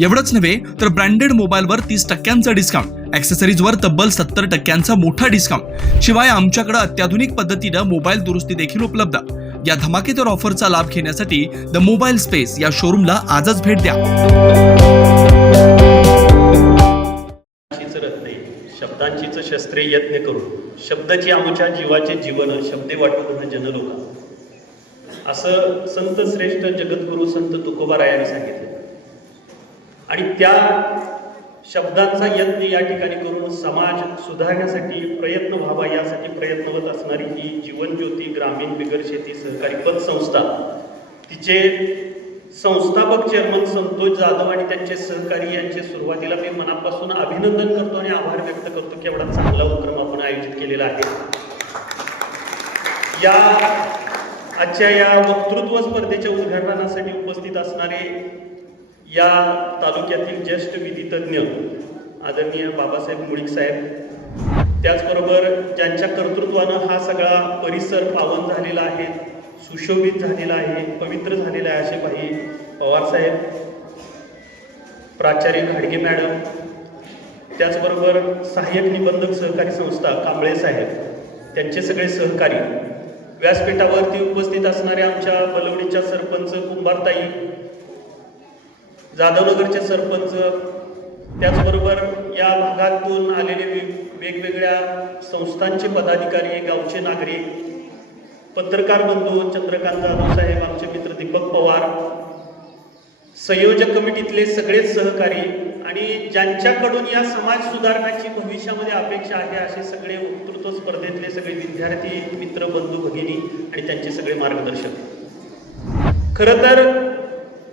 एवढंच नव्हे तर ब्रँडेड मोबाईलवर तीस टक्क्यांचा डिस्काउंट ॲक्सेसरीजवर तब्बल सत्तर टक्क्यांचा मोठा डिस्काउंट शिवाय आमच्याकडे अत्याधुनिक पद्धतीनं मोबाईल दुरुस्ती देखील उपलब्ध. या धमाकेदार ऑफरचा लाभ घेण्यासाठी द मोबाईल स्पेस या शोरूमला आजच भेट द्या. शब्दांचीच शब्दांचीच शस्त्रे यत्न करून शब्दाची आमच्या जीवाचे जीवन शब्दे वाटून जनलोका असं संत श्रेष्ठ जगद्गुरू संत तुकोबारायाने सांगितलं. आणि त्या शब्दांचा यत्न या ठिकाणी करून समाज सुधारण्यासाठी प्रयत्न व्हावा यासाठी प्रयत्नवत असणारी ही जीवनज्योती ग्रामीण बिगर शेती सहकारी पतसंस्था तिचे संस्थापक चेअरमन संतोष जाधव आणि त्यांचे सहकारी यांचे सुरुवातीला मी मनापासून अभिनंदन करतो आणि आभार व्यक्त करतो की एवढा चांगला उपक्रम आपण आयोजित केलेला आहे. या आजच्या या वक्तृत्व स्पर्धेच्या उद्घाटनासाठी उपस्थित असणारे या तालुक्यातील ज्येष्ठ विधितज्ञ आदरणीय बाबासाहेब मुळीक साहेब त्याचबरोबर ज्यांच्या कर्तृत्वानं हा सगळा परिसर पावन झालेला आहे सुशोभित झालेला आहे पवित्र झालेला आहे असे भाई पवारसाहेब प्राचार्य घाडगे मॅडम त्याचबरोबर सहाय्यक निबंधक सहकारी संस्था कांबळे साहेब त्यांचे सगळे सहकारी व्यासपीठावरती उपस्थित असणाऱ्या आमच्या बलवडीच्या सरपंच कुंभारताई जाधवनगरचे सरपंच त्याचबरोबर या भागातून आलेले वेगवेगळ्या संस्थांचे पदाधिकारी गावचे नागरिक पत्रकार बंधू चंद्रकांत जाधव साहेब आमचे मित्र दीपक पवार संयोजक कमिटीतले सगळेच सहकारी आणि ज्यांच्याकडून या समाज सुधारणाची भविष्यामध्ये अपेक्षा आहे असे सगळे वक्तृत्व स्पर्धेतले सगळे विद्यार्थी मित्र बंधू भगिनी आणि त्यांचे सगळे मार्गदर्शक. खरं तर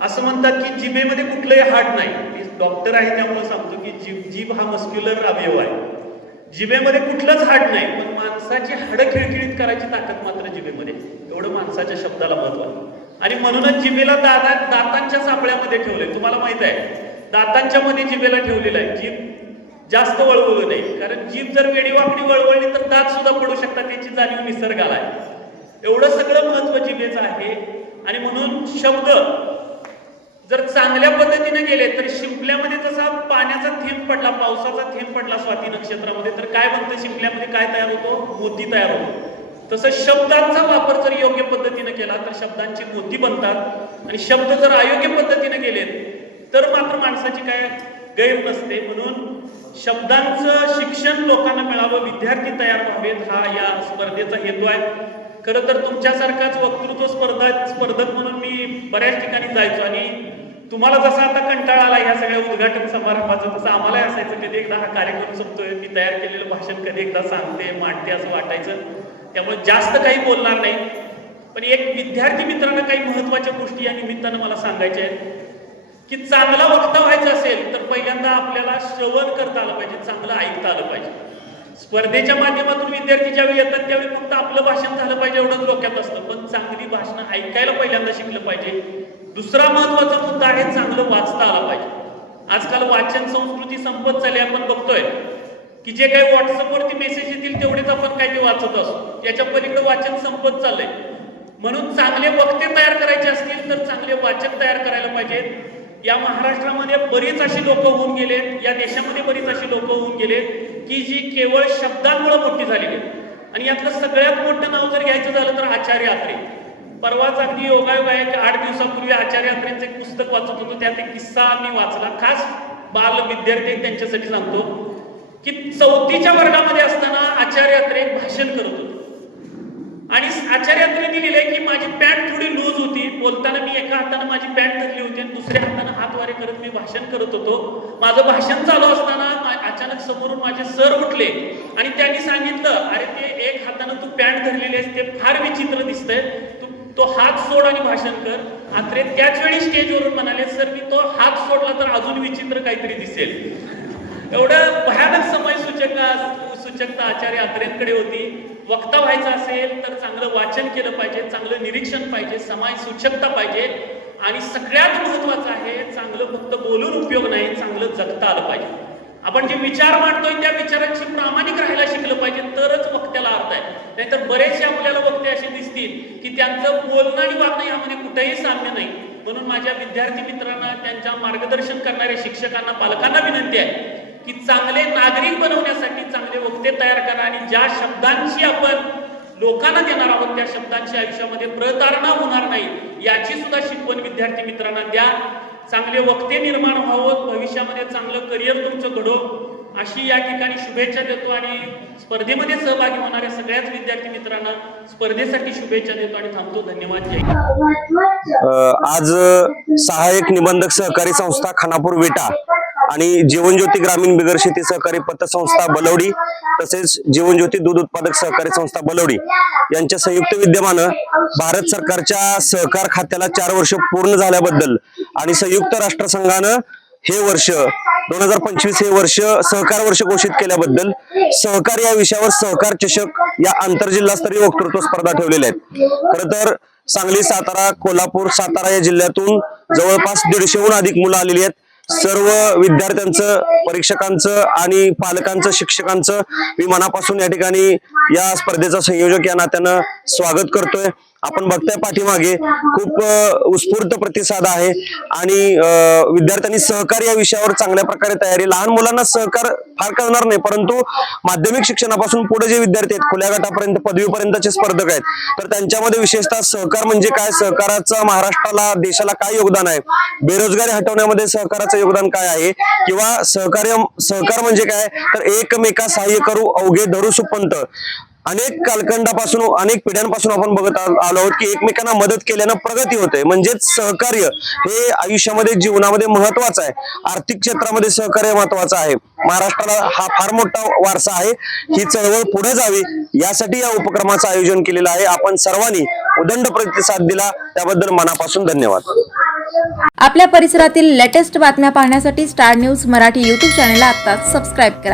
असं म्हणतात की जिभेमध्ये कुठलंही हाड नाही. मी डॉक्टर आहे त्यामुळे सांगतो की जीभ जीभ हा मस्क्युलर अवयव आहे. जिभेमध्ये कुठलंच हाड नाही पण माणसाची हाडं खिळखिळीत करायची ताकद मात्र जिभेमध्ये. एवढं माणसाच्या शब्दाला महत्त्व आहे. आणि म्हणूनच जिभेला दादा दातांच्या सापळ्यामध्ये ठेवलंय. तुम्हाला माहीत आहे दातांच्या मध्ये जिभेला ठेवलेलं आहे. जीभ जास्त वळवू नाही. कारण जीभ जर वेडीवाकडी वळवळली तर दात सुद्धा पडू शकतात त्याची जाणीव निसर्गाला आहे. एवढं सगळं महत्त्व जिभेचं आहे. आणि म्हणून शब्द जर चांगल्या पद्धतीने गेले तर शिंपल्यामध्ये जसा पाण्याचा थेंब पडला पावसाचा थेंब पडला स्वाती नक्षत्रामध्ये तर काय बनतं शिंपल्यामध्ये काय तयार होतो? मोती तयार होतो. तसं शब्दांचा वापर जर योग्य पद्धतीने केला तर शब्दांची मोती बनतात. आणि शब्द जर अयोग्य पद्धतीने गेले तर मात्र माणसाची काय गैर नसते. म्हणून शब्दांचं शिक्षण लोकांना मिळावं विद्यार्थी तयार व्हावेत हा या स्पर्धेचा हेतू आहे. खरं तर तुमच्यासारखाच वक्तृत्व स्पर्धा स्पर्धक म्हणून मी बऱ्याच ठिकाणी जायचो आणि तुम्हाला जसा आता कंटाळा आला ह्या सगळ्या उद्घाटन समारंभाचं तसं आम्हालाही असायचं. कधी एकदा हा कार्यक्रम संपतोय मी तयार केलेलं भाषण कधी एकदा सांगते मांडते असं वाटायचं. त्यामुळे जास्त काही बोलणार नाही. पण एक विद्यार्थी मित्रांना काही महत्त्वाच्या गोष्टी या निमित्तानं मला सांगायच्या आहेत. की चांगला वक्ता व्हायचं असेल तर पहिल्यांदा आपल्याला श्रवण करता आलं पाहिजे चांगलं ऐकता आलं पाहिजे. स्पर्धेच्या माध्यमातून विद्यार्थी ज्यावेळी येतात त्यावेळी फक्त आपलं भाषण झालं पाहिजे एवढंच डोक्यात असतं. पण चांगली भाषणं ऐकायला पहिल्यांदा शिकलं पाहिजे. दुसरा महत्त्वाचा मुद्दा आहे चांगलं वाचता आलं पाहिजे. आजकाल वाचन संस्कृती संपत चालली आपण बघतोय की जे काही व्हॉट्सअपवरती मेसेज येतील तेवढेच आपण काय ते वाचत असतो याच्या पलीकडे वाचन संपत चाललंय. म्हणून चांगले वक्ते तयार करायचे असतील तर चांगले वाचक तयार करायला पाहिजेत. या महाराष्ट्रामध्ये बरीच अशी लोक होऊन गेलेत या देशामध्ये बरीच अशी लोक होऊन गेलेत की जी केवळ शब्दांमुळे मोठी झालेली आणि यातलं सगळ्यात मोठं नाव जर घ्यायचं झालं तर आचार्य आत्रे. परवाच अगदी योगायोग आहे आठ दिवसापूर्वी आचार्य आत्रेंचं एक पुस्तक वाचत होतो. त्यात एक किस्सा मी वाचला. खास बाल विद्यार्थी त्यांच्यासाठी सांगतो. की चौथीच्या वर्गामध्ये असताना आचार्य आत्रे एक भाषण करत होते. आणि आचार्यात्रेने लिहिले की माझी पॅन्ट थोडी लूज होती. बोलताना मी एका हाताने माझी पॅन्ट धरली होती आणि दुसऱ्या हाताने हातवारे करत मी भाषण करत होतो. माझं भाषण चालू असताना अचानक समोरून माझे सर उठले आणि त्यांनी सांगितलं अरे ते एक हाताने तू पॅन्ट धरलेली आहेस ते फार विचित्र दिसतंय. तो हात सोड आणि भाषण कर. आत्रे त्याच वेळी स्टेजवरून म्हणाले सर मी तो हात सोडला तर अजून विचित्र काहीतरी दिसेल. एवढं भयानक समय सूचका सूचकता आचार्य आत्रेंकडे होती. वक्ता व्हायचं असेल तर चांगलं वाचन केलं पाहिजे चांगलं निरीक्षण पाहिजे समाज सूचकता पाहिजे. आणि सगळ्यात महत्वाचं आहे चांगलं फक्त बोलून उपयोग नाही चांगलं जगता आलं पाहिजे. आपण जे विचार मांडतोय त्या विचारांशी प्रामाणिक राहायला शिकलं पाहिजे तरच वक्त्याला अर्थ आहे. नाहीतर बरेचसे आपल्याला वक्ते असे दिसतील की त्यांचं बोलणं आणि वागणं यामध्ये कुठेही साम्य नाही. म्हणून माझ्या विद्यार्थी मित्रांना त्यांच्या मार्गदर्शन करणाऱ्या शिक्षकांना पालकांना विनंती आहे की चांगले नागरिक बनवण्यासाठी चांगले वक्ते तयार करा आणि ज्या शब्दांची आपण लोकांना देणार आहोत त्या शब्दांची आयुष्यामध्ये प्रतारणा होणार नाही याची सुद्धा शिकवण विद्यार्थी मित्रांना द्या. चांगले वक्ते निर्माण व्हावं भविष्यामध्ये चांगलं करिअर तुमचं घडो. अशी या ठिकाणी शुभेच्छा देतो आणि स्पर्धेमध्ये सहभागी होणाऱ्या सगळ्याच विद्यार्थी मित्रांना स्पर्धेसाठी शुभेच्छा देतो आणि थांबतो. धन्यवाद. आज सहाय्यक निबंधक सहकारी संस्था खानापूर विटा आणि जीवनज्योती ग्रामीण बिगर शेती सहकारी पतसंस्था बलवडी तसेच जीवनज्योती दूध उत्पादक सहकारी संस्था बलवडी यांच्या संयुक्त विद्यमानं भारत सरकारच्या सहकार खात्याला चार वर्ष पूर्ण झाल्याबद्दल आणि संयुक्त राष्ट्रसंघानं हे वर्ष दोन हजार पंचवीस हे वर्ष सहकार वर्ष घोषित केल्याबद्दल सहकार या विषयावर सहकार चषक या आंतरजिल्हास्तरीय वक्तृत्व स्पर्धा ठेवलेल्या आहेत. खर तर सांगली सातारा कोल्हापूर सातारा या जिल्ह्यातून जवळपास दीडशेहून अधिक मुलं आलेली आहेत. सर्व विद्यार्थ्यांचं परीक्षकांचं आणि पालकांचं शिक्षकांचं मी मनापासून या ठिकाणी या स्पर्धेचा संयोजक या नात्यानं स्वागत करतोय. आपण बघताय पाठीमागे खूप उत्स्फूर्त प्रतिसाद आहे. आणि विद्यार्थ्यांनी सहकार या विषयावर चांगल्या प्रकारे तयारी. लहान मुलांना सहकार फार करणार नाही परंतु माध्यमिक शिक्षणापासून पुढे जे विद्यार्थी आहेत खुल्या गटापर्यंत पदवीपर्यंतचे स्पर्धक आहेत तर त्यांच्यामध्ये विशेषतः सहकार म्हणजे काय? सहकाराचं महाराष्ट्राला देशाला काय योगदान आहे? बेरोजगारी हटवण्यामध्ये सहकाराचं योगदान काय आहे? किंवा सहकार्य सहकार म्हणजे काय? तर एकमेका सहाय्य करू अवघे धरू सुपंत. अनेक कालखंडापासून अनेक पिढ्यांपासून आपण बघत आलो आहोत की एकमेकांना मदत केल्यानं प्रगती होते. म्हणजेच सहकार्य हे आयुष्यामध्ये जीवनामध्ये महत्वाचं आहे. आर्थिक क्षेत्रामध्ये सहकार्य महत्वाचं आहे. महाराष्ट्राला हा फार मोठा वारसा आहे. ही चळवळ पुढे जावी यासाठी या उपक्रमाचं आयोजन केलेलं आहे. आपण सर्वांनी उदंड प्रतिसाद दिला. त्याबद्दल मनापासून धन्यवाद. आपल्या परिसरातील लेटेस्ट बातम्या पाहण्यासाठी स्टार न्यूज मराठी यूट्यूब चॅनलला आता सबस्क्राईब करा.